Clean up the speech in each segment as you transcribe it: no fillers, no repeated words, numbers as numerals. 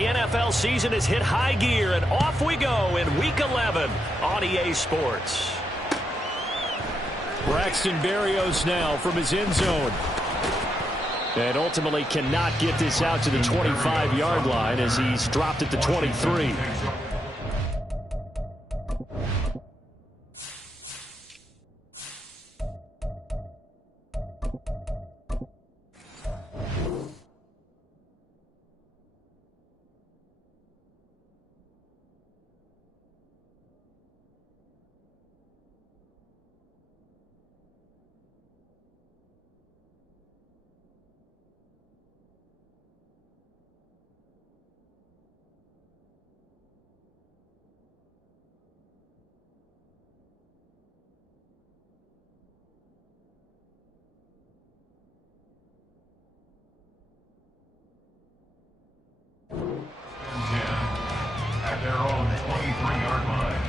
The NFL season has hit high gear, and off we go in Week 11 on EA Sports. Braxton Berrios now from his end zone. And ultimately cannot get this out to the 25-yard line as he's dropped at the 23. At their own 23-yard line.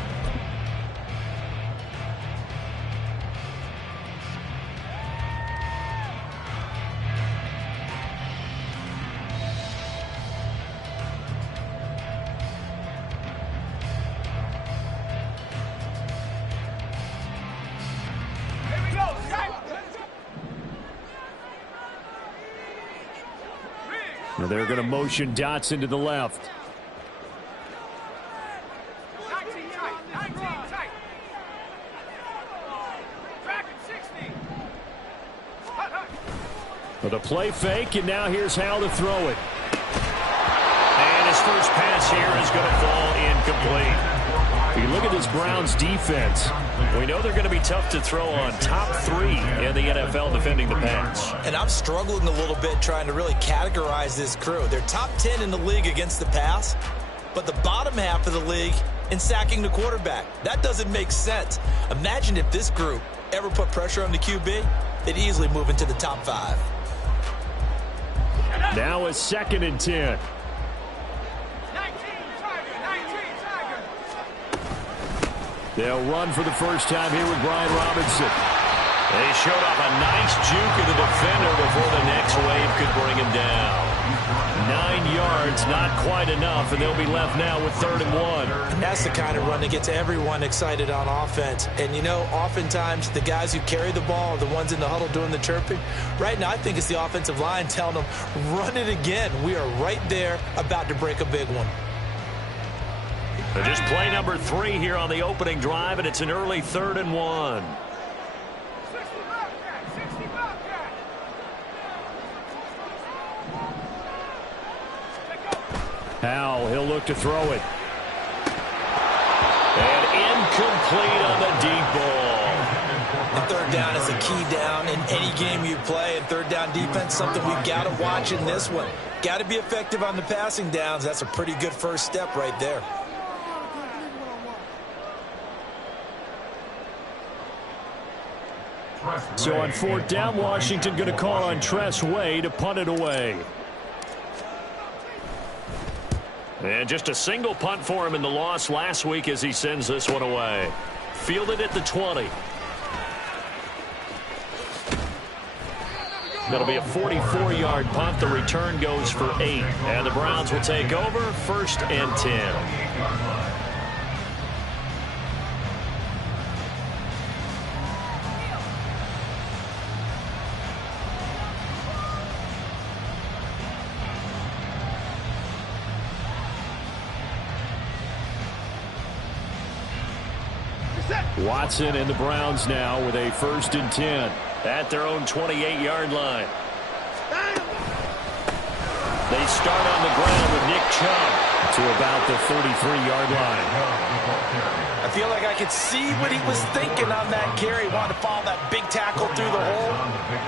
Here we go. Now they're going to motion Dotson to the left. With a play fake, and now here's Hal to throw it. And his first pass here is going to fall incomplete. You look at this Browns defense. We know they're going to be tough to throw on. Top 3 in the NFL defending the pass. And I'm struggling a little bit trying to really categorize this crew. They're top 10 in the league against the pass, but the bottom half of the league in sacking the quarterback. That doesn't make sense. Imagine if this group ever put pressure on the QB, they'd easily move into the top 5. Now a 2nd and 10. They'll run for the first time here with Brian Robinson. They showed off a nice juke of the defender before the next wave could bring him down. 9 yards, not quite enough, and they'll be left now with 3rd and 1. That's the kind of run that gets everyone excited on offense. And, you know, oftentimes the guys who carry the ball are the ones in the huddle doing the chirping. Right now, I think it's the offensive line telling them, run it again. We are right there about to break a big one. They're just play number 3 here on the opening drive, and it's an early 3rd and 1. Howell, he'll look to throw it. And incomplete on the deep ball. And 3rd down is a key down in any game you play. And 3rd down defense, something we've got to watch in this one. Got to be effective on the passing downs. That's a pretty good first step right there. So on 4th down, Washington going to call on Tress Way to punt it away. And just a single punt for him in the loss last week as he sends this one away. Fielded at the 20. That'll be a 44-yard punt. The return goes for 8. And the Browns will take over 1st and 10. Watson and the Browns now with a 1st and 10. At their own 28-yard line. They start on the ground with Nick Chubb to about the 33-yard line. I feel like I could see what he was thinking on that carry. Wanted to follow that big tackle through the hole.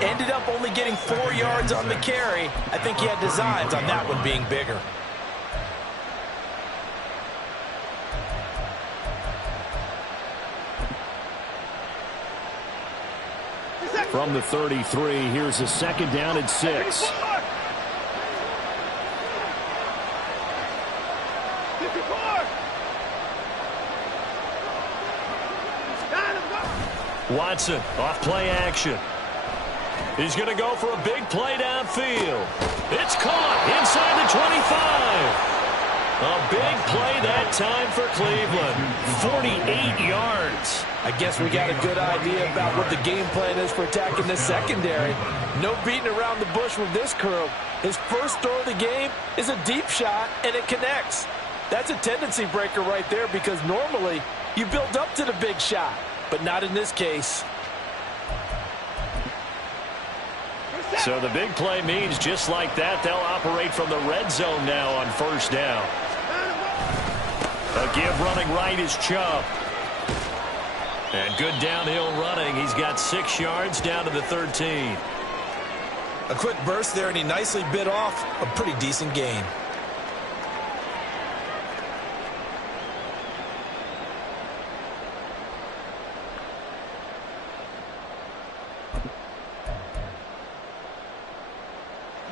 Ended up only getting 4 yards on the carry. I think he had designs on that one being bigger. From the 33, here's a 2nd down and 6. Watson off play action. He's going to go for a big play downfield. It's caught inside the 25. A big play that time for Cleveland. 48 yards. I guess we got a good idea about what the game plan is for attacking the secondary. No beating around the bush with this crew. His first throw of the game is a deep shot, and it connects. That's a tendency breaker right there because normally you build up to the big shot, but not in this case. So the big play means just like that, they'll operate from the red zone now on first down. A give running right is Chubb. And good downhill running. He's got 6 yards down to the 13. A quick burst there, and he nicely bit off a pretty decent gain.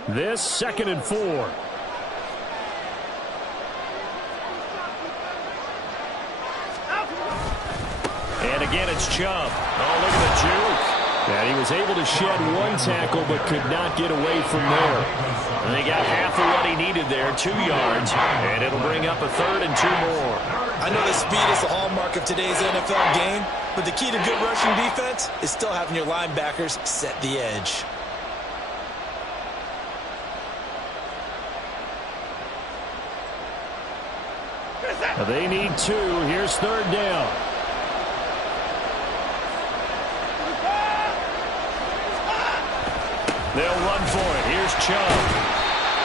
This 2nd and 4. And again, it's Chubb. Oh, look at the juke. And he was able to shed one tackle but could not get away from there. And they got half of what he needed there, 2 yards. And it'll bring up a 3rd and 2 more. I know that speed is the hallmark of today's NFL game, but the key to good rushing defense is still having your linebackers set the edge. They need 2. Here's 3rd down. They'll run for it. Here's Chubb.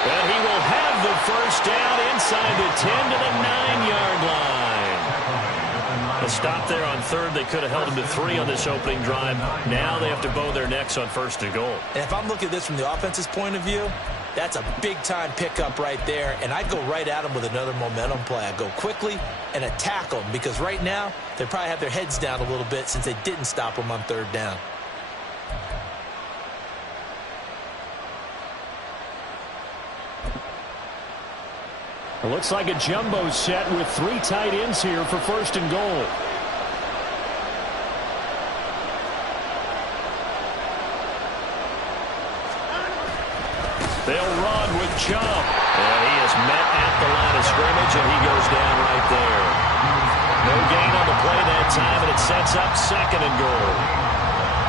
And he will have the first down inside the 10 to the 9-yard line. A stop there on 3rd. They could have held him to 3 on this opening drive. Now they have to bow their necks on 1st and goal. And if I'm looking at this from the offense's point of view, that's a big-time pickup right there, and I'd go right at him with another momentum play. I'd go quickly and attack them because right now they probably have their heads down a little bit since they didn't stop them on 3rd down. It looks like a jumbo set with 3 tight ends here for 1st and goal. They'll run with Chubb. And he is met at the line of scrimmage, and he goes down right there. No gain on the play that time, and it sets up 2nd and goal.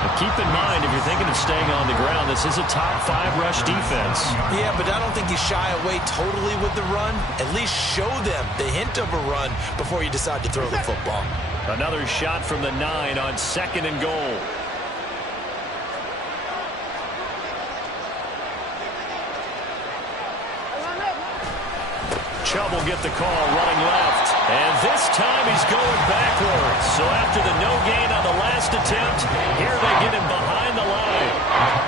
But keep in mind, if you're thinking of staying on the ground, this is a top 5 rush defense. Yeah, but I don't think you shy away totally with the run. At least show them the hint of a run before you decide to throw the football. Another shot from the 9 on 2nd and goal. Chubb will get the call running left. And this time he's going backwards. So after the no gain on the last attempt, here they get him behind the line.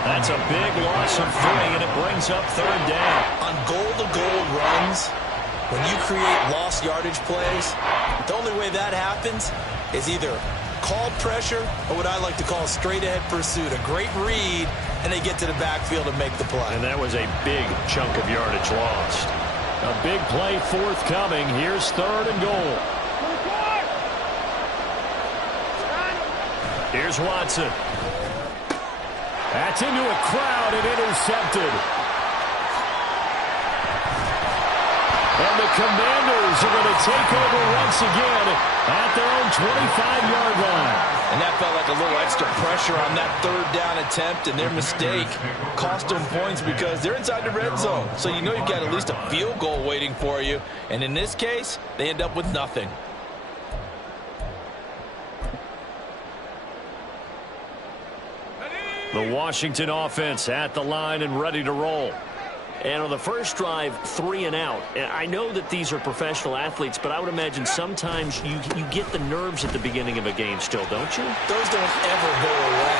That's a big loss of 3, and it brings up 3rd down. On goal-to-goal runs, when you create lost yardage plays, the only way that happens is either called pressure or what I like to call straight-ahead pursuit. A great read, and they get to the backfield and make the play. And that was a big chunk of yardage lost. A big play forthcoming. Here's 3rd and goal. Here's Watson. That's into a crowd and intercepted. And the Commanders are going to take over once again at their own 25-yard line. And that felt like a little extra pressure on that 3rd down attempt, and their mistake cost them points because they're inside the red zone. So you know you've got at least a field goal waiting for you. And in this case, they end up with nothing. The Washington offense at the line and ready to roll. And on the first drive, 3 and out. I know that these are professional athletes, but I would imagine sometimes you get the nerves at the beginning of a game still, don't you? Those don't ever go away.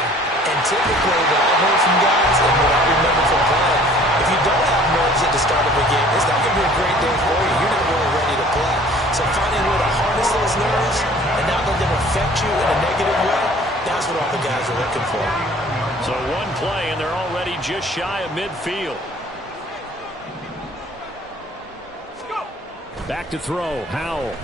And typically what I've heard from guys and what I remember from playing, if you don't have nerves at the start of a game, it's not going to be a great day for you. You're not really ready to play. So finding a way to harness those nerves and not let them affect you in a negative way, that's what all the guys are looking for. So one play, and they're already just shy of midfield. Back to throw, Howell.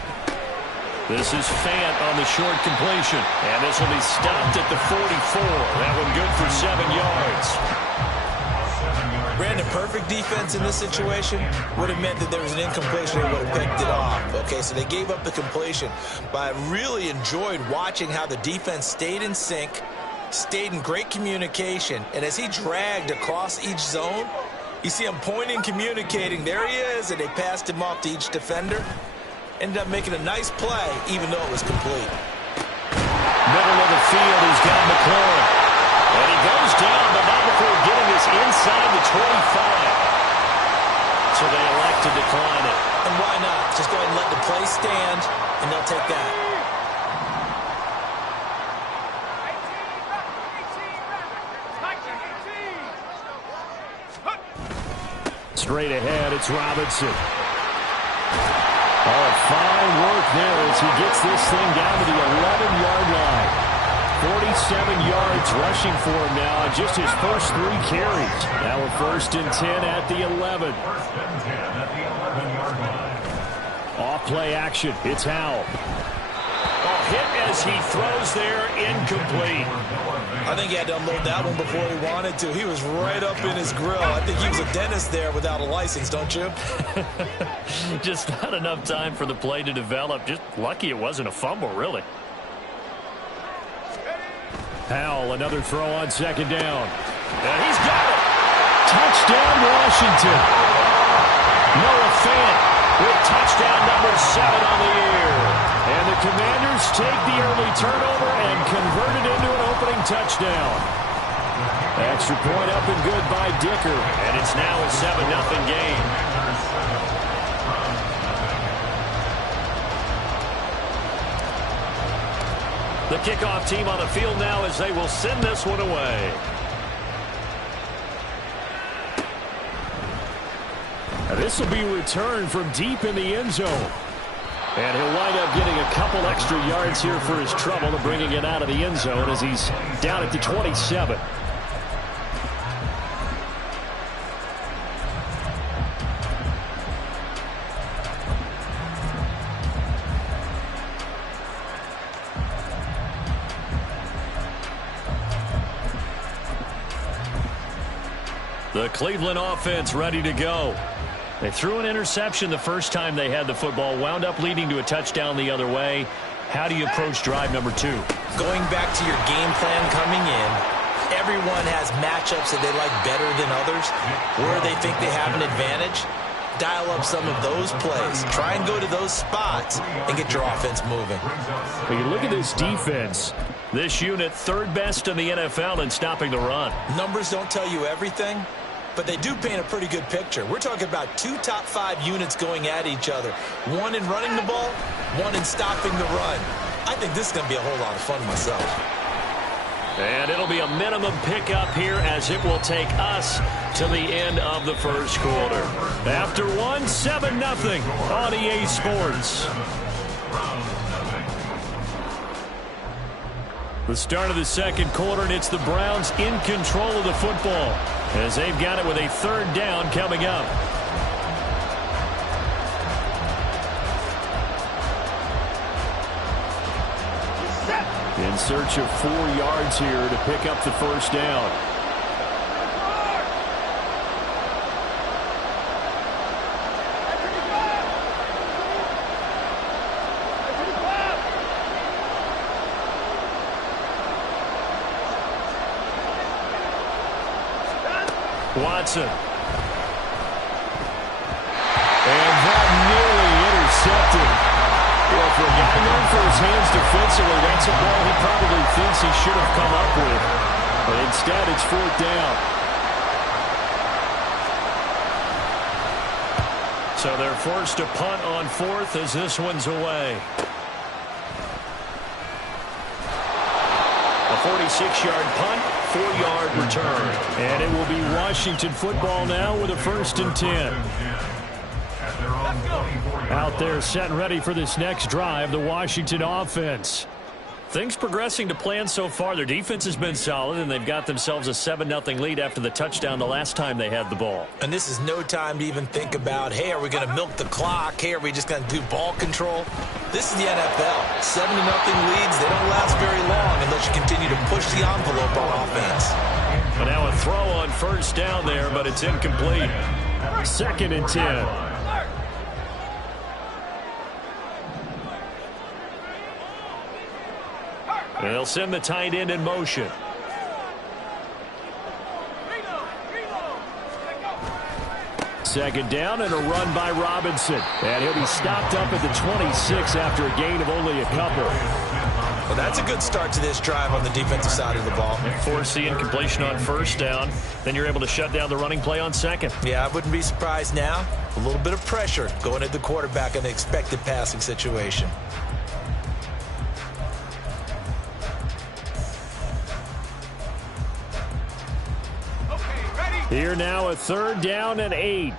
This is Fant on the short completion. And this will be stopped at the 44. That one good for 7 yards. A 7-yard Brandon, perfect defense in this situation would have meant that there was an incompletion and would have picked it off. Okay, so they gave up the completion. But I really enjoyed watching how the defense stayed in sync, stayed in great communication, and as he dragged across each zone, you see him pointing, communicating. There he is, and they passed him off to each defender. Ended up making a nice play, even though it was complete. Middle of the field, he's got McLaurin. And he goes down, but not before getting this inside the 25. So they elect to decline it. And why not? Just go ahead and let the play stand, and they'll take that. Straight ahead, it's Robinson. Oh, fine work there as he gets this thing down to the 11-yard line. 47 yards rushing for him now on just his first 3 carries. Now a 1st and 10 at the 11. 1st and 10 at the 11-yard line. Off play action. It's Howell. Hit as he throws there, incomplete. I think he had to unload that one before he wanted to. He was right up in his grill. I think he was a dentist there without a license, don't you? Just not enough time for the play to develop. Just lucky it wasn't a fumble, really. Howell, another throw on 2nd down. And he's got it. Touchdown, Washington. Noah Fant with touchdown number 7 on the year. And the Commanders take the early turnover and convert it into an opening touchdown. Extra point up and good by Dicker. And it's now a 7-0 game. The kickoff team on the field now as they will send this one away. This will be returned from deep in the end zone. And he'll wind up getting a couple extra yards here for his trouble to bringing it out of the end zone as he's down at the 27. The Cleveland offense ready to go. They threw an interception the first time they had the football, wound up leading to a touchdown the other way. How do you approach drive number 2? Going back to your game plan coming in, everyone has matchups that they like better than others. Where they think they have an advantage, dial up some of those plays. Try and go to those spots and get your offense moving. When you look at this defense, this unit 3rd best in the NFL in stopping the run. Numbers don't tell you everything, but they do paint a pretty good picture. We're talking about 2 top 5 units going at each other. 1 in running the ball, 1 in stopping the run. I think this is going to be a whole lot of fun myself. And it'll be a minimum pickup here as it will take us to the end of the first quarter. After 1, 7-0 on EA Sports. the start of the second quarter, and it's the Browns in control of the football as they've got it with a 3rd down coming up. In search of 4 yards here to pick up the 1st down. Watson. And that nearly intercepted. Well, for a guy known for his hands defensively, that's a ball he probably thinks he should have come up with. But instead, it's 4th down. So they're forced to punt on 4th as this one's away. A 46-yard punt, 4-yard return. And it will be Washington football now with a 1st and 10. Out there set and ready for this next drive, the Washington offense. Things progressing to plan so far. Their defense has been solid, and they've got themselves a 7-0 lead after the touchdown the last time they had the ball. And this is no time to even think about, hey, are we going to milk the clock? Hey, are we just going to do ball control? This is the NFL. 7-0 leads, they don't last very long unless you continue to push the envelope on offense. But now a throw on first down there, but it's incomplete. 2nd and 10. They'll send the tight end in motion. Second down and a run by Robinson. And he'll be stopped up at the 26 after a gain of only a couple. Well, that's a good start to this drive on the defensive side of the ball. Force the incompletion on first down. Then you're able to shut down the running play on second. Yeah, I wouldn't be surprised now. A little bit of pressure going at the quarterback in the expected passing situation. Here now a 3rd down and 8.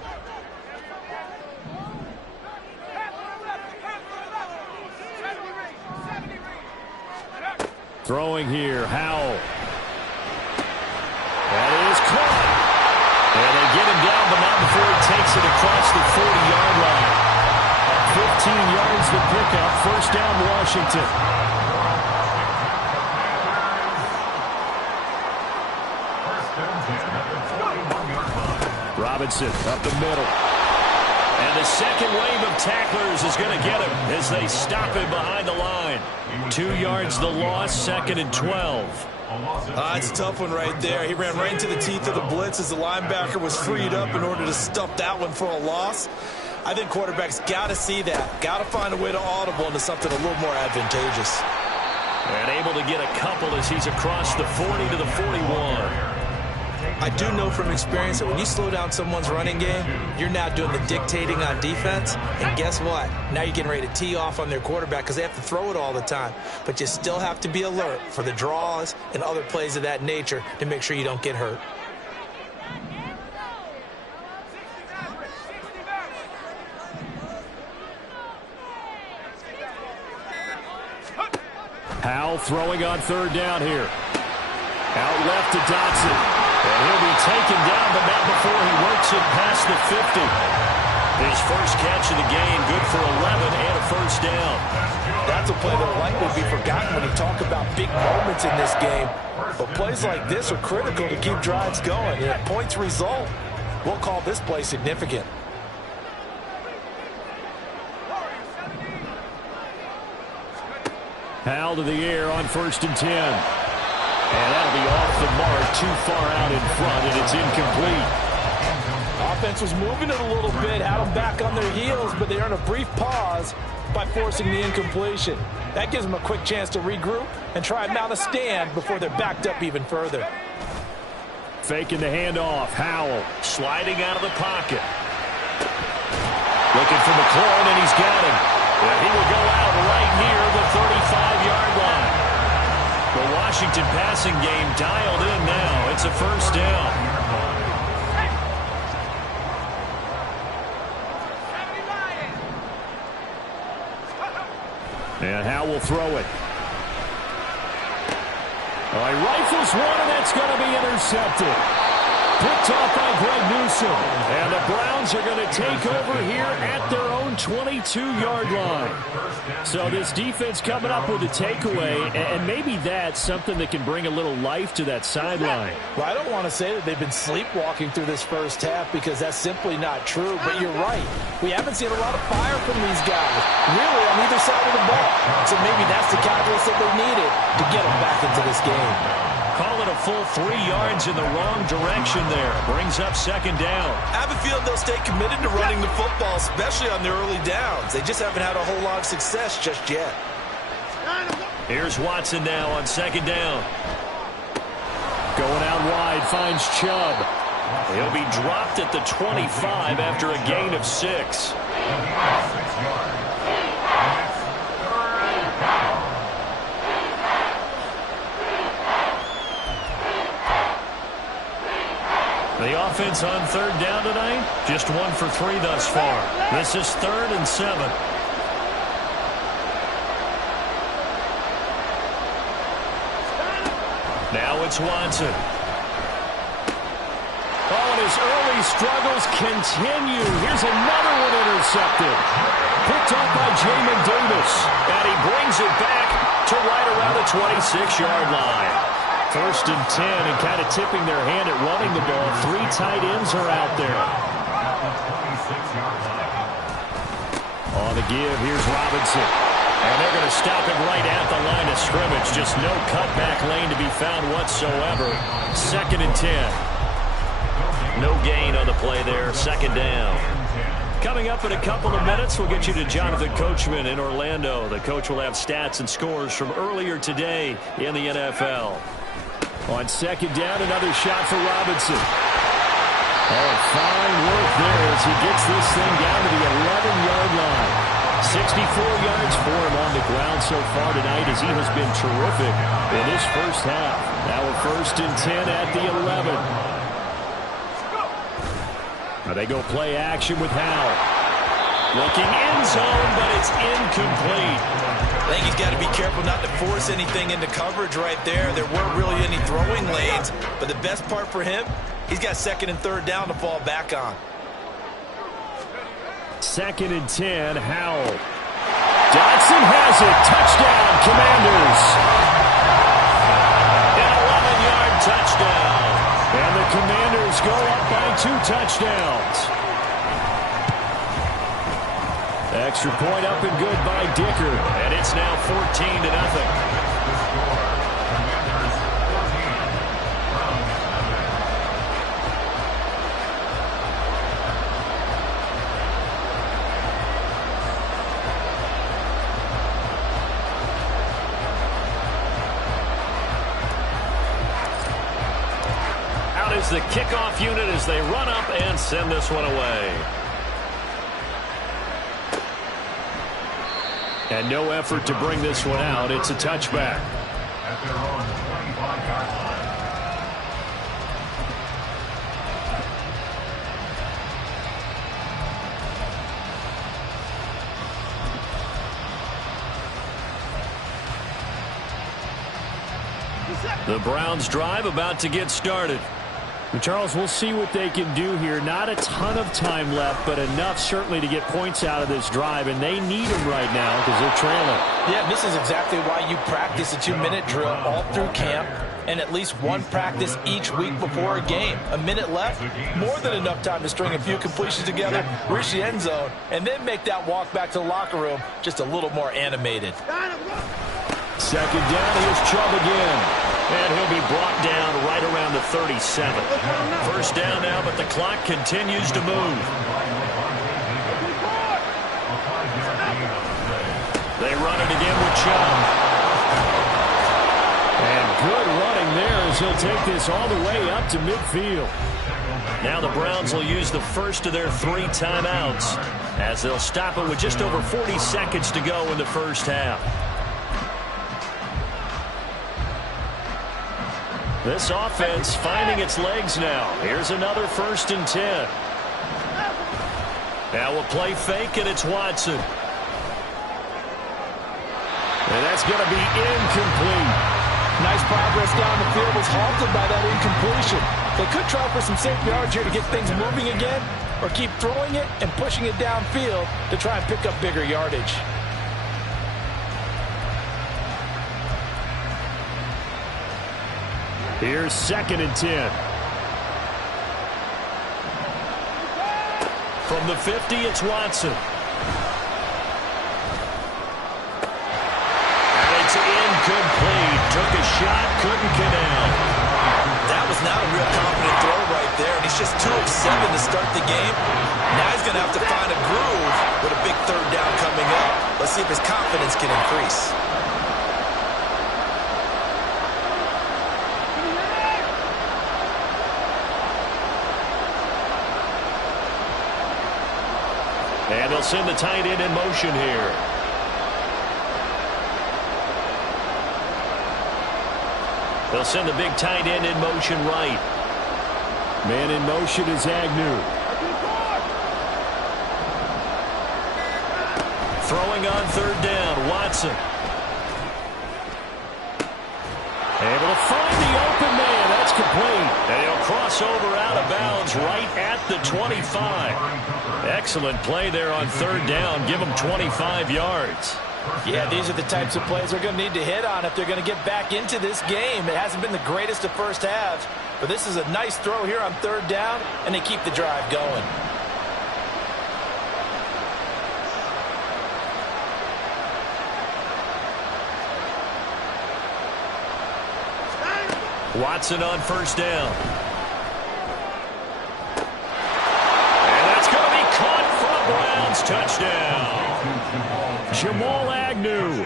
Throwing here, Howell. That is caught. And they get him down, but not before he takes it across the 40-yard line. 15 yards the pickup. First down, Washington. Robinson up the middle. And the second wave of tacklers is going to get him as they stop him behind the line. 2 yards the loss, 2nd and 12. It's a tough one right there. He ran right into the teeth of the blitz as the linebacker was freed up in order to stuff that one for a loss. I think quarterbacks got to see that. Got to find a way to audible into something a little more advantageous. And able to get a couple as he's across the 40 to the 41. I do know from experience that when you slow down someone's running game, you're now doing the dictating on defense. And guess what? Now you're getting ready to tee off on their quarterback because they have to throw it all the time. But you still have to be alert for the draws and other plays of that nature to make sure you don't get hurt. Howell throwing on 3rd down here. Out left to Dotson. And he'll be taken down, but not before he works it past the 50. His first catch of the game, good for 11 and a first down. That's a play that will likely be forgotten when you talk about big moments in this game. But plays like this are critical to keep drives going. And if points result, we'll call this play significant. Howell to the air on 1st and 10. And that'll be off the mark, too far out in front, and it's incomplete. Offense was moving it a little bit, had them back on their heels, but they earned a brief pause by forcing the incompletion. That gives them a quick chance to regroup and try and mount a stand before they're backed up even further. Faking the handoff, Howell. Sliding out of the pocket. Looking for McLaurin, and he's got him. And he will go out right near the 35-yard line. The Washington passing game dialed in now. It's a first down. And Howell will throw it. He rifles one, and that's going to be intercepted. Picked off by Greg Newsome. And the Browns are going to take over here at their own 22-yard line. So this defense coming up with a takeaway, and maybe that's something that can bring a little life to that sideline. Well, I don't want to say that they've been sleepwalking through this first half because that's simply not true, but you're right. We haven't seen a lot of fire from these guys, really, on either side of the ball. So maybe that's the catalyst that they needed to get them back into this game. Call it a full 3 yards in the wrong direction there. Brings up 2nd down. I have a feeling they'll stay committed to running the football, especially on their early downs. They just haven't had a whole lot of success just yet. Here's Watson now on 2nd down. Going out wide, finds Chubb. He'll be dropped at the 25 after a gain of 6. The offense on 3rd down tonight, just 1 for 3 thus far. This is 3rd and 7. Now it's Watson. Oh, and his early struggles continue. Here's another one intercepted. Picked off by Jamin Davis. And he brings it back to right around the 26-yard line. First and 10, and kind of tipping their hand at running the ball. 3 tight ends are out there. On the give, here's Robinson. And they're going to stop it right at the line of scrimmage. Just no cutback lane to be found whatsoever. Second and 10. No gain on the play there. Second down. Coming up in a couple of minutes, we'll get you to Jonathan Coachman in Orlando. The coach will have stats and scores from earlier today in the NFL. On second down, another shot for Robinson. Oh, fine work there as he gets this thing down to the 11-yard line. 64 yards for him on the ground so far tonight as he has been terrific in this first half. Now a first and 10 at the 11. Now they go play action with Howell. Looking end zone, but it's incomplete. I think he's got to be careful not to force anything into coverage right there. There weren't really any throwing lanes, but the best part for him, he's got second and third down to fall back on. Second and 10, Howell. Dotson has it. Touchdown, Commanders. An 11-yard touchdown. And the Commanders go up by 2 touchdowns. Extra point up and good by Dicker. And it's now 14-0. Is the kickoff unit as they run up and send this one away. And no effort to bring this one out. It's a touchback. At their own 25-yard line. The Browns drive about to get started. And Charles, we'll see what they can do here. Not a ton of time left, but enough certainly to get points out of this drive, and they need them right now because they're trailing. Yeah, this is exactly why you practice a 2-minute drill all through camp and at least one practice each week before a game. A minute left, more than enough time to string a few completions together, reach the end zone, and then make that walk back to the locker room just a little more animated. Second down, here's Chubb again. And he'll be brought down right around the 37. First down now, but the clock continues to move. They run it again with Chubb. And good running there as he'll take this all the way up to midfield. Now the Browns will use the first of their 3 timeouts as they'll stop it with just over 40 seconds to go in the first half. This offense finding its legs now. Here's another first and 10. Now we'll play fake, and it's Watson. And that's going to be incomplete. Nice progress down the field was halted by that incompletion. They could try for some safe yards here to get things moving again, or keep throwing it and pushing it downfield to try and pick up bigger yardage. Here's second and 10. From the 50, it's Watson. And it's incomplete. Took a shot, couldn't connect. That was not a real confident throw right there, and he's just 2 of 7 to start the game. Now he's going to have to find a groove with a big third down coming up. Let's see if his confidence can increase. And they'll send the tight end in motion here. They'll send the big tight end in motion right. Man in motion is Agnew. Throwing on third down, Watson. Able to find the open man. That's complete. And he'll cross crossover out of bounds right at the 25. Excellent play there on third down. Give them 25 yards. Yeah, these are the types of plays they're going to need to hit on if they're going to get back into this game. It hasn't been the greatest of first halves, but this is a nice throw here on third down, and they keep the drive going. Watson on first down. And that's going to be caught for a Browns touchdown. Jamal Agnew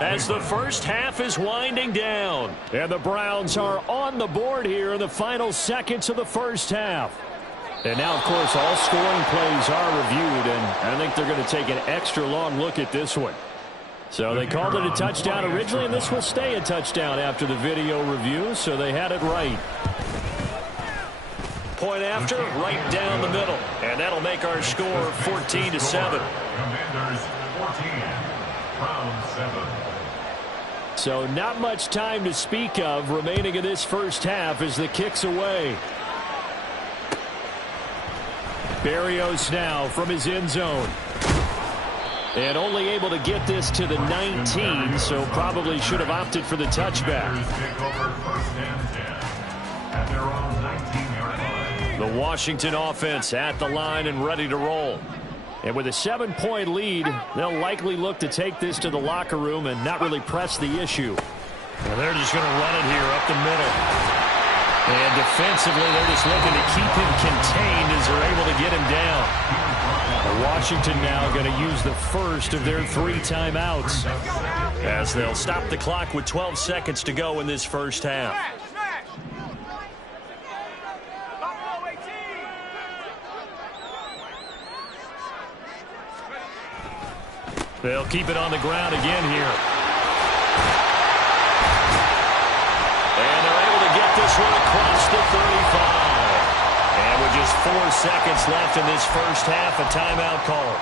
as the first half is winding down. And the Browns are on the board here in the final seconds of the first half. And now, of course, all scoring plays are reviewed, and I think they're going to take an extra long look at this one. So they called it a touchdown originally, and this will stay a touchdown after the video review, so they had it right. Point after, right down the middle. And that'll make our score 14-7. Commanders 14, Browns 7. So not much time to speak of remaining in this first half as the kick's away. Berrios now from his end zone. And only able to get this to the 19, so probably should have opted for the touchback. The Washington offense at the line and ready to roll. And with a 7-point lead, they'll likely look to take this to the locker room and not really press the issue. And they're just going to run it here up the middle. And defensively, they're just looking to keep him contained as they're able to get him down. Washington now going to use the first of their 3 timeouts, as they'll stop the clock with 12 seconds to go in this first half. They'll keep it on the ground again here. And they're able to get this one across the 35. And with just 4 seconds left in this first half, a timeout call.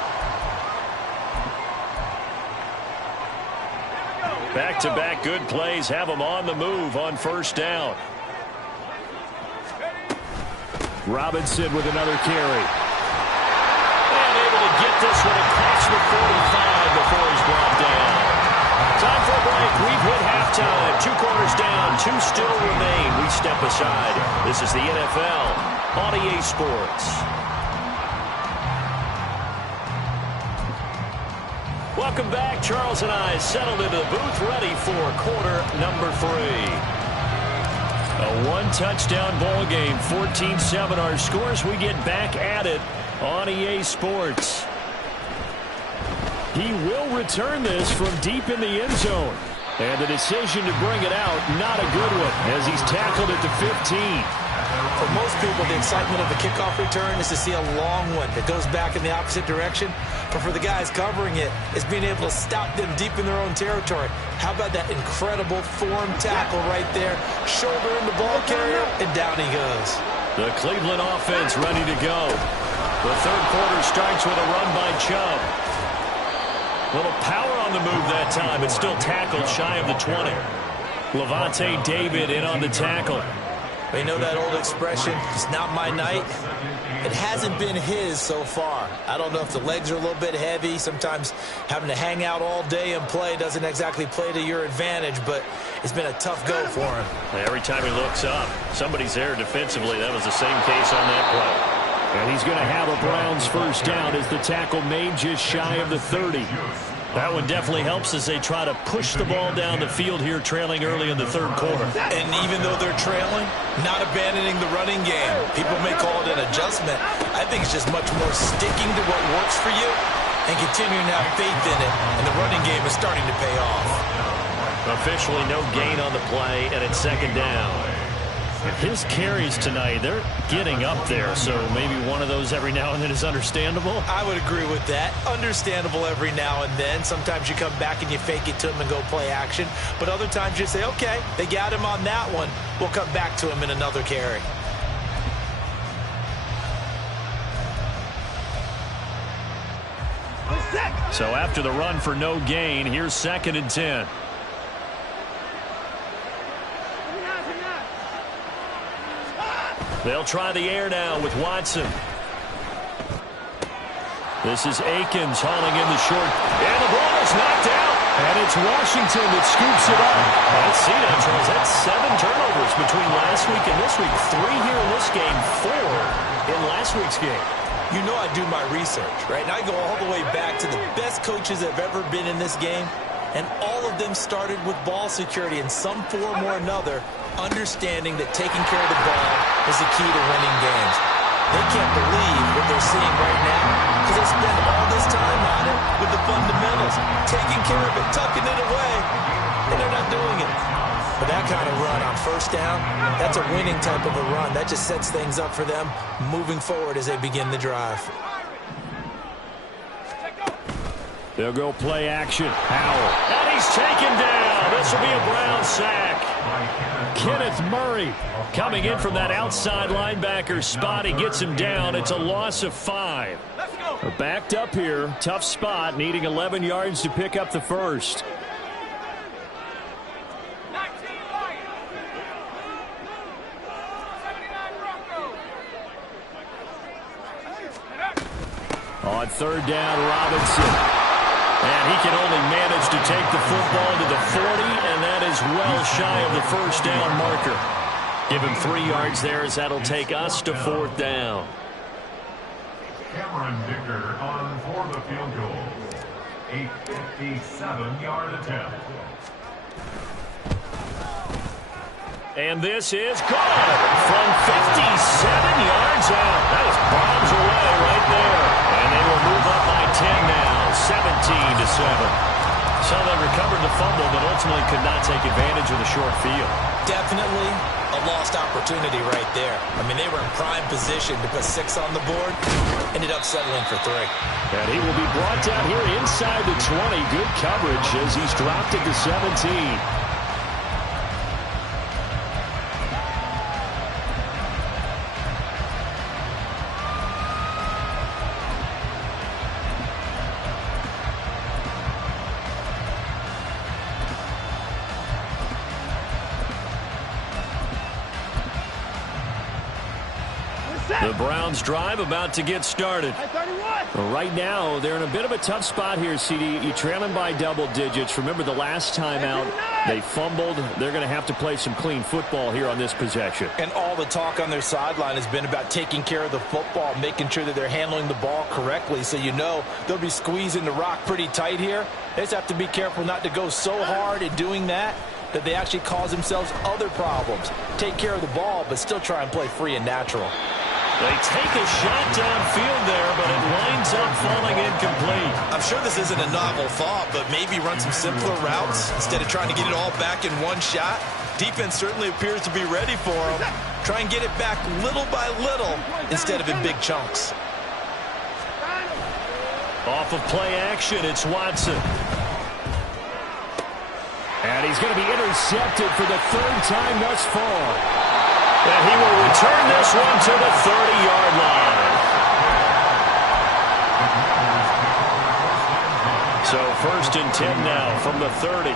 Back-to-back good plays have them on the move on first down. Robinson with another carry. And able to get this one across the 45 before he's brought down. Time for a break. We've hit halftime. 2 quarters down. 2 still remain. We step aside. This is the NFL on EA Sports. Welcome back. Charles and I settled into the booth, ready for quarter number 3. A 1-touchdown ball game, 14-7 our scores. We get back at it on EA Sports. He will return this from deep in the end zone. And the decision to bring it out, not a good one, as he's tackled at the 15. For most people, the excitement of the kickoff return is to see a long one that goes back in the opposite direction. But for the guys covering it, it's being able to stop them deep in their own territory. How about that incredible form tackle right there? Shoulder in the ball carrier, and down he goes. The Cleveland offense ready to go. The third quarter starts with a run by Chubb. Little power on the move that time. It's still tackled shy of the 20. Levante David in on the tackle. You know that old expression, it's not my night? It hasn't been his so far. I don't know if the legs are a little bit heavy. Sometimes having to hang out all day and play doesn't exactly play to your advantage, but it's been a tough go for him. Every time he looks up, somebody's there defensively. That was the same case on that play. And he's going to have a Browns first down as the tackle made just shy of the 30. That one definitely helps as they try to push the ball down the field here, trailing early in the third quarter. And even though they're trailing, not abandoning the running game. People may call it an adjustment. I think it's just much more sticking to what works for you and continuing to have faith in it. And the running game is starting to pay off. Officially no gain on the play, and it's second down. His carries tonight, they're getting up there, so maybe one of those every now and then is understandable. I would agree with that. Understandable every now and then. Sometimes you come back and you fake it to him and go play action. But other times you say, okay, they got him on that one. We'll come back to him in another carry. So after the run for no gain, here's 2nd and 10. They'll try the air now with Watson. This is Akins hauling in the short. And the ball is knocked out. And it's Washington that scoops it up. Let's see that, Charles. That's 7 turnovers between last week and this week. 3 here in this game, 4 in last week's game. You know I do my research, right? And I go all the way back to the best coaches that have ever been in this game. And all of them started with ball security in some form or another, understanding that taking care of the ball is the key to winning games. They can't believe what they're seeing right now because they spend all this time on it with the fundamentals, taking care of it, tucking it away, and they're not doing it. But that kind of run on first down, that's a winning type of a run. That just sets things up for them moving forward as they begin the drive. They'll go play action. Howell. And he's taken down. This will be a Brown sack. Kenneth Murray coming in from that outside linebacker spot. He gets him down. It's a loss of 5. They're backed up here. Tough spot, needing 11 yards to pick up the first. On third down, Robinson. And he can only manage to take the football to the 40, and that is well shy of the first down marker. Give him 3 yards there as that'll take us to 4th down. Cameron Dicker on for the field goal. 857-yard attempt. And this is good from 57 yards out. That is bombs away right there. And they will move up by 10 now, 17-7. So they recovered the fumble, but ultimately could not take advantage of the short field. Definitely a lost opportunity right there. I mean, they were in prime position to put 6 on the board, ended up settling for 3. And he will be brought down here inside the 20. Good coverage as he's dropped it to 17. The Browns drive about to get started. Well, right now, they're in a bit of a tough spot here, CD. You trail them by double digits. Remember the last time out, they fumbled. They're going to have to play some clean football here on this possession. And all the talk on their sideline has been about taking care of the football, making sure that they're handling the ball correctly. So you know they'll be squeezing the rock pretty tight here. They just have to be careful not to go so hard in doing that they actually cause themselves other problems. Take care of the ball, but still try and play free and natural. They take a shot downfield there, but it winds up falling incomplete. I'm sure this isn't a novel thought, but maybe run some simpler routes instead of trying to get it all back in one shot. Defense certainly appears to be ready for them. Try and get it back little by little instead of in big chunks. Off of play action, it's Watson. And he's going to be intercepted for the 3rd time thus far. And he will return this one to the 30-yard line. So 1st and 10 now from the 30.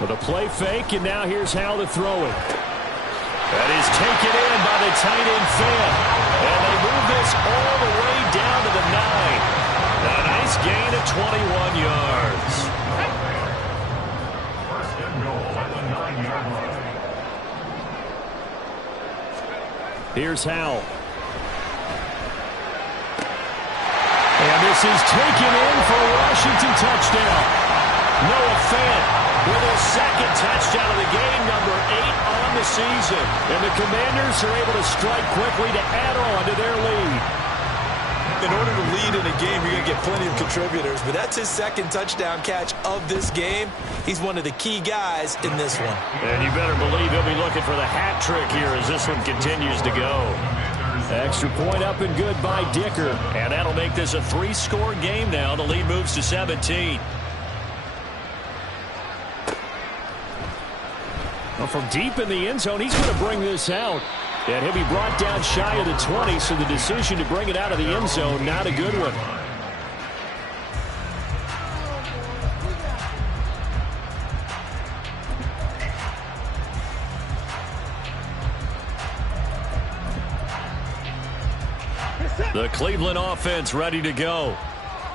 With a play fake, and now here's how to throw it. That is taken in by the tight end Fant. And they move this all the way down to the 9. A nice gain of 21 yards. First and goal at the 9-yard line. Here's Howell. And this is taken in for a Washington touchdown. Noah Fant with his 2nd touchdown of the game, number 8 on the season. And the Commanders are able to strike quickly to add on to their lead. In order to lead in a game, you're going to get plenty of contributors, but that's his 2nd touchdown catch of this game. He's one of the key guys in this one. And you better believe he'll be looking for the hat trick here as this one continues to go. Extra point up and good by Dicker. And that'll make this a 3-score game now. The lead moves to 17. Well, from deep in the end zone, he's going to bring this out. And he'll be brought down shy of the 20, so the decision to bring it out of the end zone, not a good one. The Cleveland offense ready to go.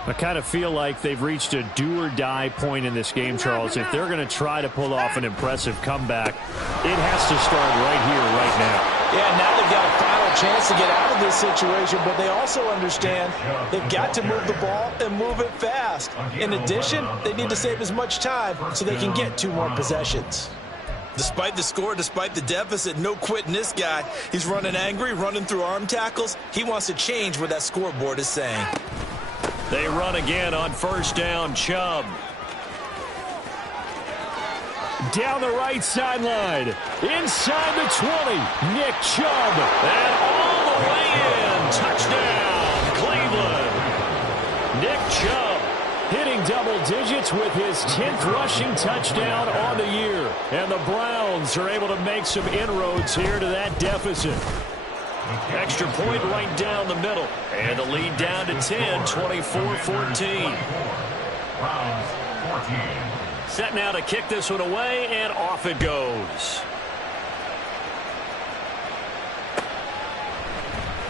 I kind of feel like they've reached a do-or-die point in this game, Charles. If they're going to try to pull off an impressive comeback, it has to start right here, right now. Yeah, now they've got a final chance to get out of this situation, but they also understand they've got to move the ball and move it fast. In addition, they need to save as much time so they can get 2 more possessions. Despite the score, despite the deficit, no quitting this guy. He's running angry, running through arm tackles. He wants to change what that scoreboard is saying. They run again on first down. Chubb. Down the right sideline. Inside the 20. Nick Chubb. And all the way in. Touchdown, Cleveland. Nick Chubb hitting double digits with his 10th rushing touchdown on the year. And the Browns are able to make some inroads here to that deficit. Extra point right down the middle. And the lead down to 10, 24-14. Set now to kick this one away, and off it goes.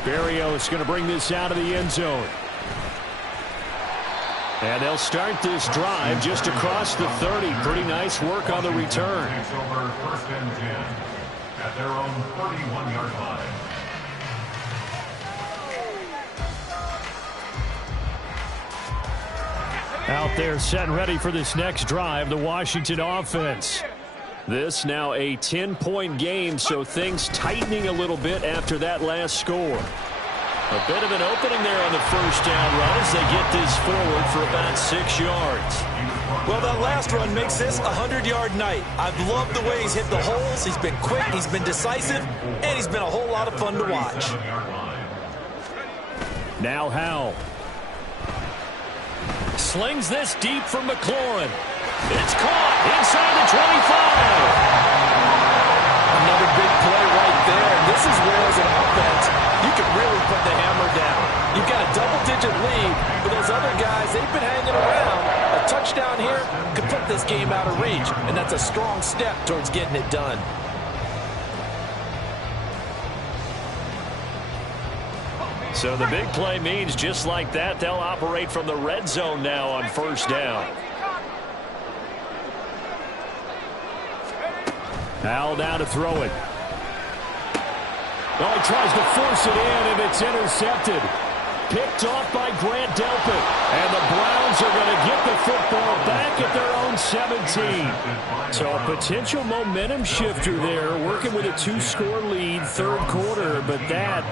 Berrios going to bring this out of the end zone. And they'll start this drive just across the 30. Pretty nice work on the return. First and 10 at their own 31-yard line. Out there set and ready for this next drive, the Washington offense. This now a 10-point game, so things tightening a little bit after that last score. A bit of an opening there on the first down run as they get this forward for about 6 yards. Well, that last run makes this a 100-yard night. I've loved the way he's hit the holes. He's been quick, he's been decisive, and he's been a whole lot of fun to watch. Now Howell. Slings this deep from McLaurin. It's caught inside the 25. Another big play right there. And this is where, as an offense, you can really put the hammer down. You've got a double-digit lead, but those other guys, they've been hanging around. A touchdown here could put this game out of reach, and that's a strong step towards getting it done. So the big play means just like that, they'll operate from the red zone now on first down. Howell down to throw it. Oh, he tries to force it in, and it's intercepted. Picked off by Grant Delpit. And the Browns are going to get the football back at their own 17. So a potential momentum shifter there, working with a 2-score lead, third quarter, but that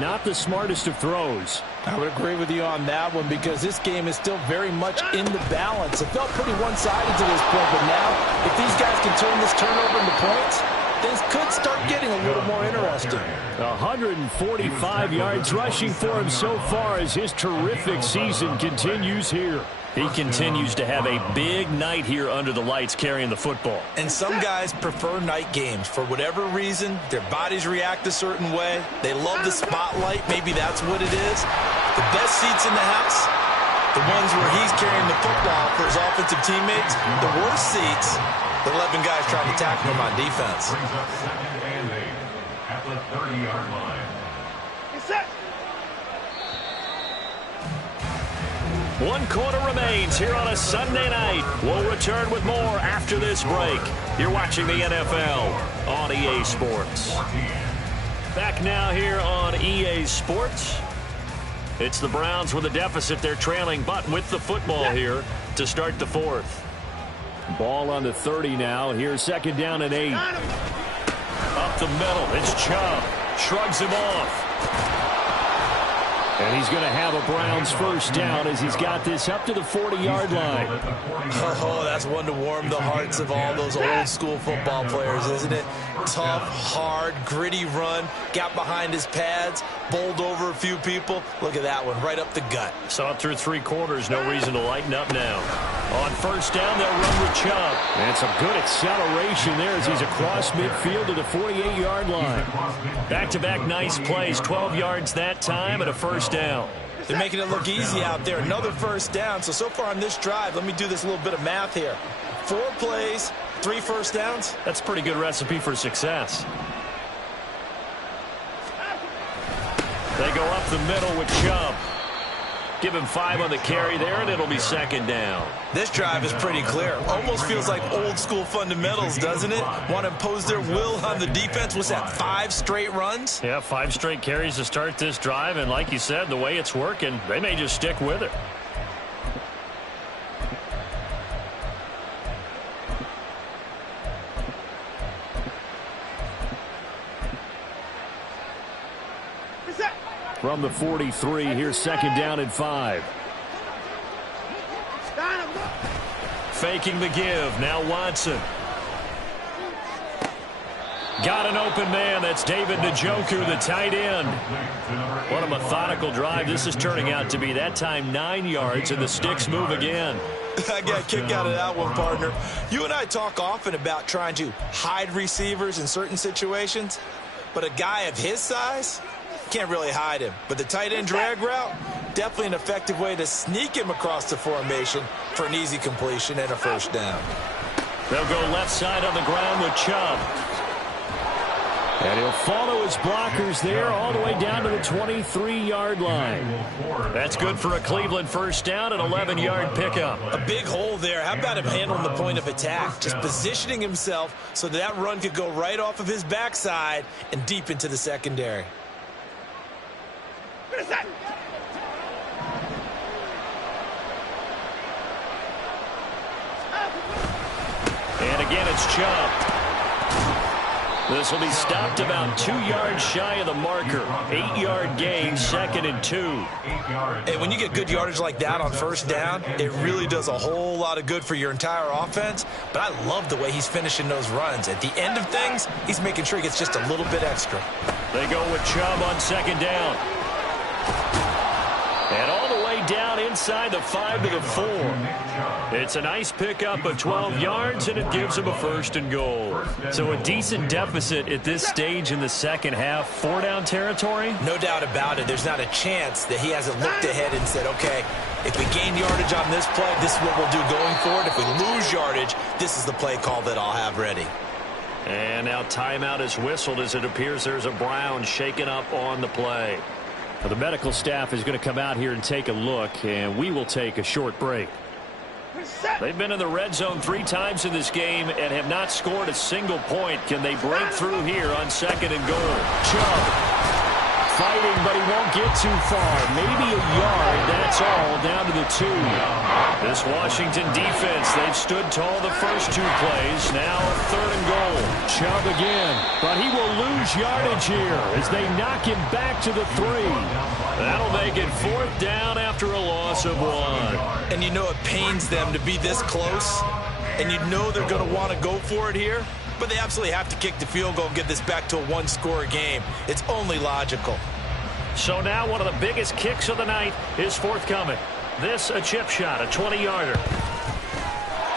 not the smartest of throws. I would agree with you on that one because this game is still very much in the balance. It felt pretty one-sided to this point, but now if these guys can turn this turnover into points, things could start getting a little more interesting. 145 yards rushing for him so far as his terrific season continues here. He continues to have a big night here under the lights carrying the football. And some guys prefer night games. For whatever reason, their bodies react a certain way. They love the spotlight. Maybe that's what it is. The best seats in the house, the ones where he's carrying the football for his offensive teammates. The worst seats, the 11 guys trying to tackle him on defense. Brings up 2nd and 8 at the 30-yard line. One quarter remains here on a Sunday night. We'll return with more after this break. You're watching the NFL on EA Sports. Back now here on EA Sports. It's the Browns with a deficit. They're trailing, but with the football here to start the fourth. Ball on the 30 now. Here's 2nd down and 8. Up the middle. It's Chubb. Shrugs him off. And he's going to have a Browns first down as he's got this up to the 40-yard line. Oh, that's one to warm the hearts of all those old-school football players, isn't it? Tough, hard, gritty run. Got behind his pads, bowled over a few people. Look at that one, right up the gut. Saw it through 3 quarters. No reason to lighten up now. On first down, they'll run with Chubb. And some good acceleration there as he's across midfield to the 48-yard line. Back-to-back nice plays. 12 yards that time and a first down. They're making it look easy out there. Another first down. So far on this drive, let me do this little bit of math here. 4 plays, 3 first downs. That's a pretty good recipe for success. They go up the middle with Chubb. Give him 5 on the carry there, and it'll be second down. This drive is pretty clear. Almost feels like old school fundamentals, doesn't it? Want to impose their will on the defense. What's that, 5 straight runs? Yeah, 5 straight carries to start this drive, and like you said, the way it's working, they may just stick with it. From the 43, here's second down and 5. Faking the give. Now Watson. Got an open man. That's David Njoku, the tight end. What a methodical drive this is turning out to be. That time 9 yards, and the sticks move again. I got a kick out of that one, partner. You and I talk often about trying to hide receivers in certain situations, but a guy of his size can't really hide him. But the tight end drag route, definitely an effective way to sneak him across the formation for an easy completion and a first down. They'll go left side on the ground with Chubb. And he'll follow his blockers there all the way down to the 23-yard line. That's good for a Cleveland first down, an 11-yard pickup. A big hole there. How about him handling the point of attack? Just positioning himself so that run could go right off of his backside and deep into the secondary. And again, it's Chubb. This will be stopped about 2 yards shy of the marker. 8-yard gain, 2nd and 2. And when you get good yardage like that on first down, it really does a whole lot of good for your entire offense. But I love the way he's finishing those runs. At the end of things, he's making sure he gets just a little bit extra. They go with Chubb on second down. And all the way down inside the 5 to the 4. It's a nice pickup of 12 yards, and it gives him a first and goal. So a decent deficit at this stage in the second half. 4-down territory? No doubt about it. There's not a chance that he hasn't looked ahead and said, okay, if we gain yardage on this play, this is what we'll do going forward. If we lose yardage, this is the play call that I'll have ready. And now timeout is whistled as it appears there's a Brown shaken up on the play. Well, the medical staff is going to come out here and take a look, and we will take a short break. They've been in the red zone 3 times in this game and have not scored a single point. Can they break through here on second and goal? Chubb fighting, but he won't get too far. Maybe a yard, that's all, down to the 2. This Washington defense, they've stood tall the first 2 plays. Now 3rd and goal. Chubb again, but he will lose yardage here as they knock him back to the 3. That'll make it 4th down after a loss of 1. And you know it pains them to be this close, and you know they're going to want to go for it here, but they absolutely have to kick the field goal and get this back to a 1-score game. It's only logical. So now one of the biggest kicks of the night is forthcoming. This a chip shot, a 20-yarder.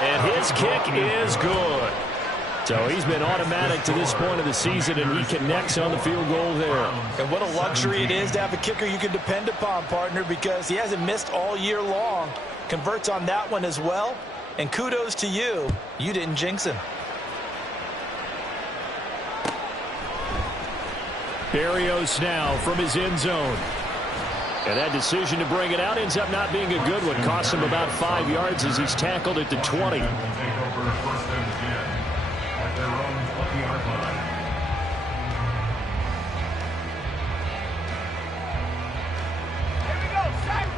And his kick is good. So he's been automatic to this point of the season, and he connects on the field goal there. And what a luxury it is to have a kicker you can depend upon, partner, because he hasn't missed all year long. Converts on that one as well. And kudos to you. You didn't jinx him. Berrios now from his end zone. And that decision to bring it out ends up not being a good one. Costs him about 5 yards as he's tackled at the 20.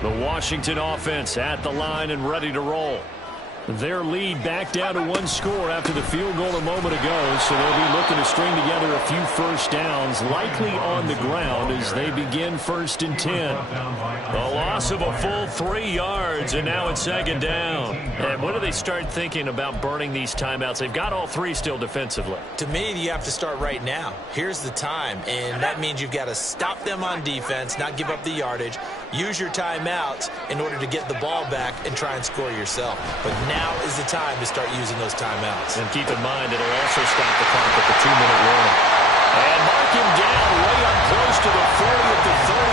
The Washington offense at the line and ready to roll. Their lead back down to 1 score after the field goal a moment ago, so they'll be looking to string together a few first downs, likely on the ground as they begin 1st and 10. A loss of a full 3 yards, and now it's 2nd down. And when do they start thinking about burning these timeouts? They've got all 3 still defensively. To me, you have to start right now. Here's the time, and that means you've got to stop them on defense, not give up the yardage, use your timeouts in order to get the ball back and try and score yourself. But now is the time to start using those timeouts. And keep in mind, it'll also stop the clock at the 2-minute warning. And mark him down way up close to the 40 at the 39.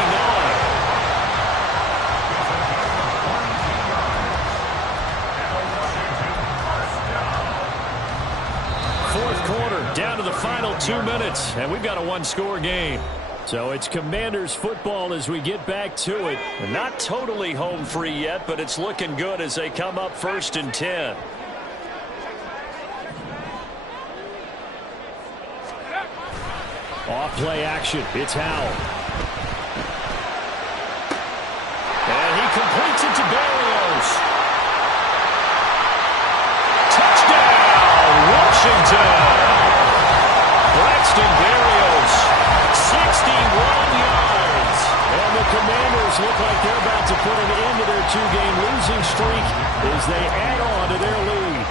Fourth quarter, down to the final 2 minutes, and we've got a 1-score game. So it's Commanders football as we get back to it. Not totally home free yet, but it's looking good as they come up 1st and 10. Off play action. It's Howell. And he completes it to Berrios. Touchdown, Washington. Braxton Berrios, 61 yards. And the Commanders look like they're about to put an end to their 2-game losing streak as they add on to their lead.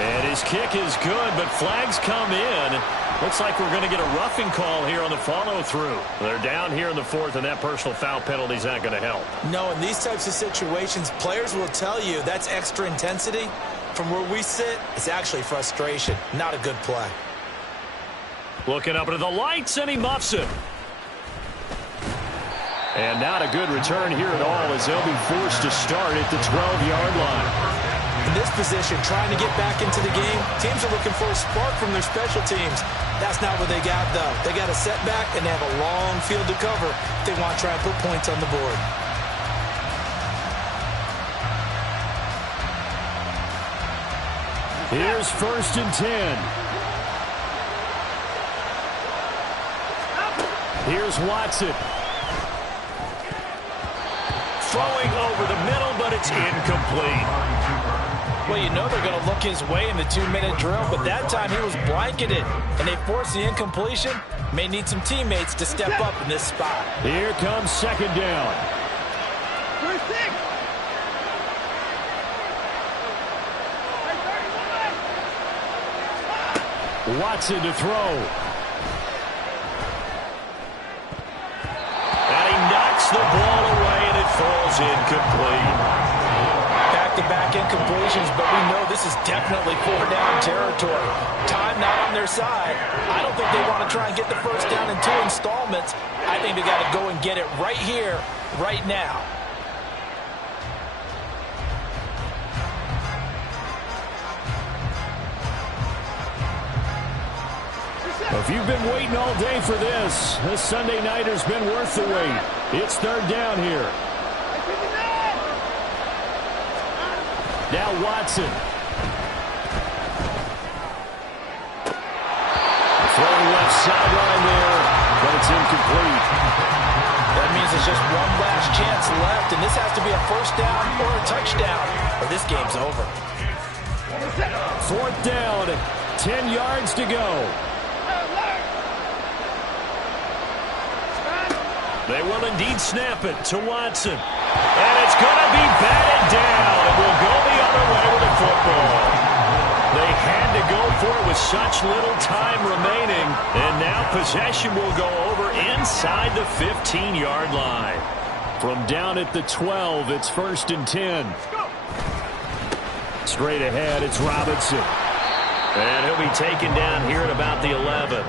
And his kick is good, but flags come in. Looks like we're going to get a roughing call here on the follow-through. They're down here in the 4th, and that personal foul penalty is not going to help. No, in these types of situations, players will tell you that's extra intensity. From where we sit, it's actually frustration. Not a good play. Looking up into the lights, and he muffs it. And not a good return here at all as they'll be forced to start at the 12-yard line. In this position, trying to get back into the game, teams are looking for a spark from their special teams. That's not what they got, though. They got a setback, and they have a long field to cover if they want to try and put points on the board. Here's 1st and 10. Here's Watson. Throwing over the middle, but it's incomplete. Well, you know they're going to look his way in the 2-minute drill, but that time he was blanketed, and they forced the incompletion. May need some teammates to step up in this spot. Here comes 2nd down. Watson to throw. And he knocks the ball away, and it falls incomplete. Back-to-back incompletions, but we know this is definitely 4-down territory. Time not on their side. I don't think they want to try and get the 1st down in 2 installments. I think they got to go and get it right here, right now. If you've been waiting all day for this Sunday nighter's been worth the wait. It's 3rd down here. Now Watson. Throwing left sideline there, but it's incomplete. That means there's just one last chance left, and this has to be a 1st down or a touchdown, or this game's over. 4th down, 10 yards to go. They will indeed snap it to Watson. And it's going to be batted down. It will go the other way with the football. They had to go for it with such little time remaining. And now possession will go over inside the 15-yard line. From down at the 12, it's 1st and 10. Straight ahead, it's Robinson. And he'll be taken down here at about the 11.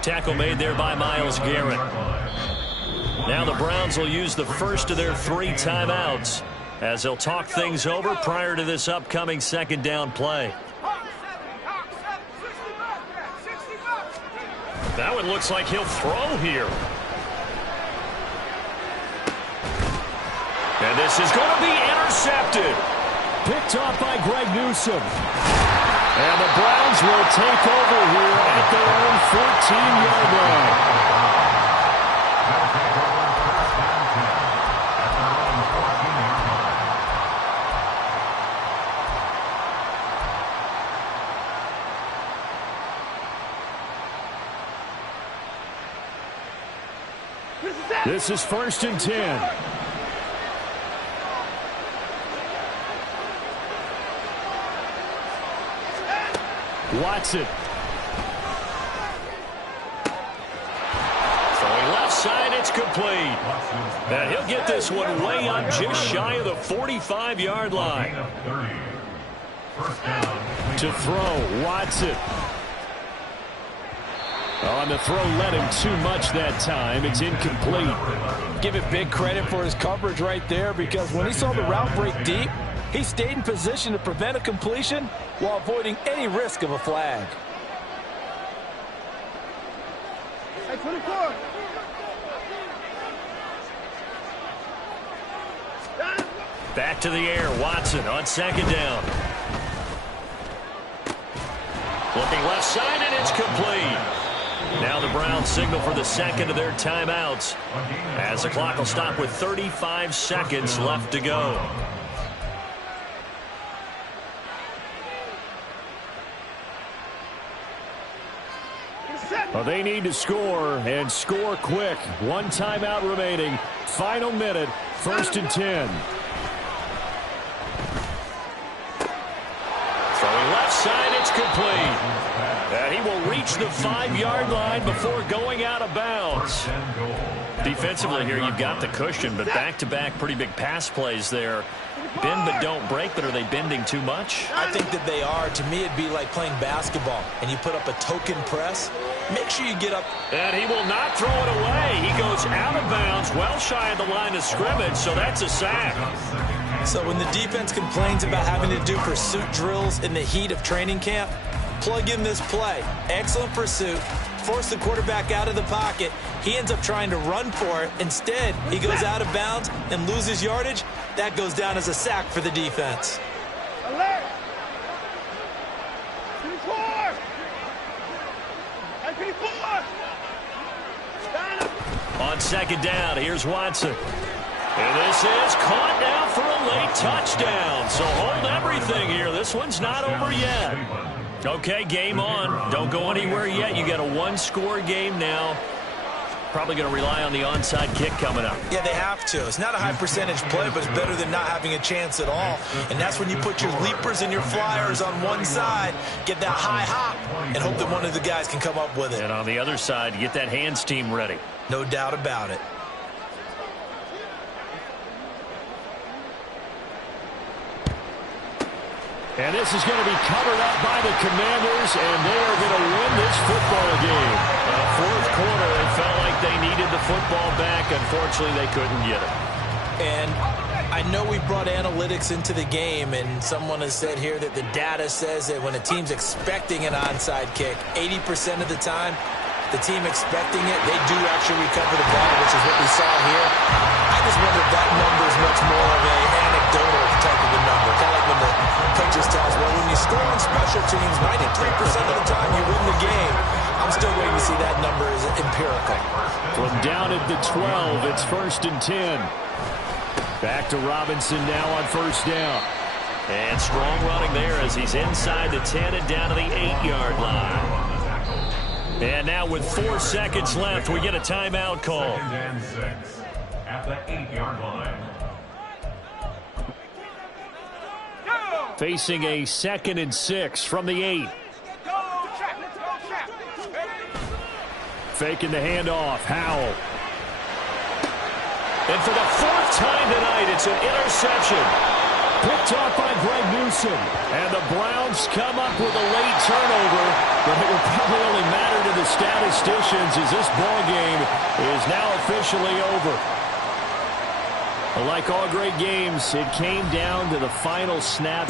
Tackle made there by Myles Garrett. Now the Browns will use the first of their 3 timeouts as they'll talk things over prior to this upcoming 2nd down play. That one looks like he'll throw here. And this is going to be intercepted. Picked off by Greg Newsome. And the Browns will take over here at their own 14-yard line. This is 1st and 10. Watson. Throwing left side, it's complete. And he'll get this one way up just shy of the 45-yard line. To throw, Watson. On the throw, led him too much that time. It's incomplete. Give it big credit for his coverage right there, because when he saw the route break deep, he stayed in position to prevent a completion while avoiding any risk of a flag. Back to the air, Watson on second down. Looking left side, and it's complete. Now the Browns signal for the second of their timeouts, as the clock will stop with 35 seconds left to go. Well, they need to score, and score quick. One timeout remaining. Final minute, 1st and 10. Throwing left side, it's complete. And he will reach the 5-yard line before going out of bounds. Defensively here, you've got the cushion, but back-to-back pretty big pass plays there. Bend but don't break, but are they bending too much? I think that they are. To me, it'd be like playing basketball, and you put up a token press. Make sure you get up. And he will not throw it away. He goes out of bounds, well shy of the line of scrimmage, so that's a sack. So when the defense complains about having to do pursuit drills in the heat of training camp, plug in this play. Excellent pursuit. Force the quarterback out of the pocket. He ends up trying to run for it. Instead, he goes out of bounds and loses yardage. That goes down as a sack for the defense. On second down, here's Watson. And this is caught now for a late touchdown. So hold everything here. This one's not over yet. Okay, game on. Don't go anywhere yet. You got a one-score game now. Probably going to rely on the onside kick coming up. Yeah, they have to. It's not a high percentage play, but it's better than not having a chance at all. And that's when you put your leapers and your flyers on one side, get that high hop, and hope that one of the guys can come up with it. And on the other side, you get that hands team ready. No doubt about it. And this is going to be covered up by the Commanders, and they are going to win this football game. Fourth quarter, it felt like they needed the football back. Unfortunately, they couldn't get it. And I know we brought analytics into the game, and someone has said here that the data says that when a team's expecting an onside kick, 80% of the time, the team expecting it, they do actually recover the ball, which is what we saw here. I just wonder if that number is much more of an anecdotal type of a number. Kind of like when the coaches tell us, well, when you score on special teams, 93% of the time you win the game. I'm still waiting to see that number is empirical. From down at the 12, it's 1st and 10. Back to Robinson now on 1st down. And strong running there as he's inside the 10 and down to the 8-yard line. And now with 4 seconds left, we get a timeout call. 2nd and 6 at the 8-yard line. Facing a 2nd and 6 from the 8. Faking the handoff. Howell. And for the 4th time tonight, it's an interception. Picked off by Greg Newsome. And the Browns come up with a late turnover, but it will probably only matter to the statisticians as this ball game is now officially over. Like all great games, it came down to the final snap.